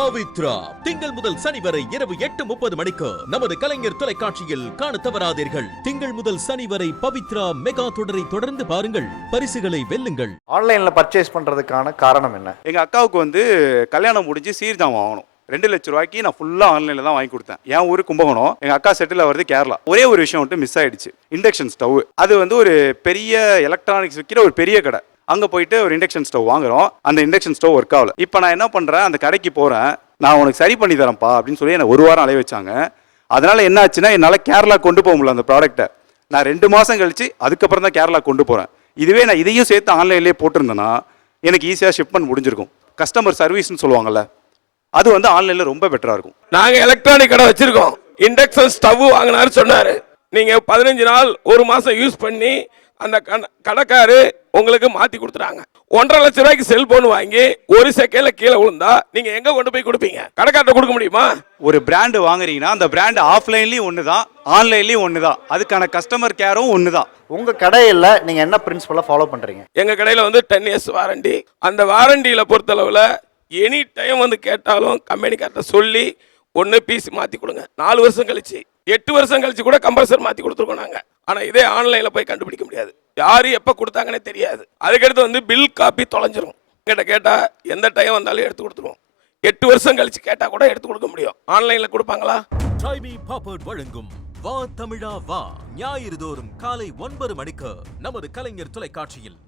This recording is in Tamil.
பவித்ரா திங்கள் முதல் சனி வரை இரவு 8:30 மணிக்கு நமது கலைஞர் தொலைக்காட்சியில் காண தவறாதீர்கள். திங்கள் முதல் சனி வரை பவித்ரா மெகா தொடரை தொடர்ந்து பாருங்கள், பரிசுகளை வெல்லுங்கள். ஆன்லைன்ல பர்ச்சேஸ் பண்றதுக்கான காரணம் என்ன? எங்கள் அக்காவுக்கு கல்யாணம் முடிஞ்சு சீர்தான் வாங்கணும். 2 லட்ச ரூபாய்க்கு நான் ஃபுல்லாக ஆன்லைனில் தான் வாங்கி கொடுத்தேன். என் ஊர் கும்பகோணம், எங்கள் அக்கா செட்டில் வருது கேரளா. ஒரே ஒரு விஷயம் மிஸ் ஆயிடுச்சு, இண்டக்ஷன் ஸ்டவ். அது ஒரு பெரிய எலக்ட்ரானிக்ஸ் விற்கிற ஒரு பெரிய கடை. அங்கே போயிட்டு ஒரு இண்டக்ஷன் ஸ்டவ் வாங்குறோம். அந்த இண்டக்ஷன் ஸ்டவ் ஒர்க் ஆகல. இப்போ நான் என்ன பண்ணுறேன், அந்த கடைக்கு போகிறேன், நான் உனக்கு சரி பண்ணி தரேன்ப்பா அப்படின்னு சொல்லி என்னை 1 வாரம் அலைய வச்சாங்க. அதனால் என்ன ஆச்சுன்னா, என்னால் கேரளா கொண்டு போக முடியல அந்த ப்ராடக்ட்டை. நான் 2 மாதம் கழிச்சு அதுக்கப்புறம் தான் கேரளா கொண்டு போகிறேன். இதுவே நான் இதையும் சேர்த்து ஆன்லைன்லேயே போட்டிருந்தேன்னா எனக்கு ஈஸியாக ஷிப்மெண்ட் முடிஞ்சிருக்கும். கஸ்டமர் சர்வீஸ்னு சொல்லுவாங்கல்ல, அது ஆன்லைன்ல ரொம்ப பெட்டரா இருக்கும். நாங்க எலக்ட்ரானிக் கடை வச்சிருக்கோம். இண்டக்ஷன் ஸ்டவ் வாங்கினாரு சொன்னாரு. நீங்க 15 நாள் 1 மாசம் யூஸ் பண்ணி அந்த கடைக்காரு உங்களுக்கு மாத்தி கொடுத்துறாங்க. 1.5 லட்ச ரூபாய்க்கு செல்போன் வாங்கி 1 செகண்ட்ல கீழே விழுந்தா நீங்க எங்க கொண்டு போய் கொடுப்பீங்க? கடைக்காரட்ட கொடுக்க முடியுமா? ஒரு பிராண்ட் வாங்குறீங்கன்னா அந்த பிராண்ட் ஆஃப்லைன்லயும் ஒண்ணுதான், ஆன்லைன்லயும் ஒண்ணுதான். அதுக்கான கஸ்டமர் கேரும் ஒண்ணுதான். உங்க கடையில நீங்க என்ன பிரின்சிபலை ஃபாலோ பண்றீங்க? எங்க கடையில 10 இயர்ஸ் வாரண்டி. அந்த வாரண்டியில பொறுத்தளவுல எனி டைம் கேட்டாலும் கம்பெனிக்கார்ட்ட சொல்லி 1 பீஸ் மாற்றி கொடுங்க. 4 வருஷம் கழிச்சு 8 வருஷம் கழிச்சு கூட கம்பல்சரி மாற்றி கொடுத்துருக்கோம் நாங்கள். ஆனால் இதே ஆன்லைனில் போய் கண்டுபிடிக்க முடியாது, யார் எப்போ கொடுத்தாங்கன்னே தெரியாது. அதுக்கடுத்து பில் காப்பி தொலைஞ்சிரும். என்கிட்ட கேட்டால் எந்த டைம் வந்தாலும் எடுத்து கொடுத்துருவோம். 8 வருஷம் கழிச்சு கேட்டால் கூட எடுத்து கொடுக்க முடியும். ஆன்லைனில் கொடுப்பாங்களா? டைமி பாப்பர்ட் வழங்கும் வா தமிழா வா ஞாயிறு தோறும் காலை 9 மணிக்கு நமது கலைஞர் தொலைக்காட்சியில்.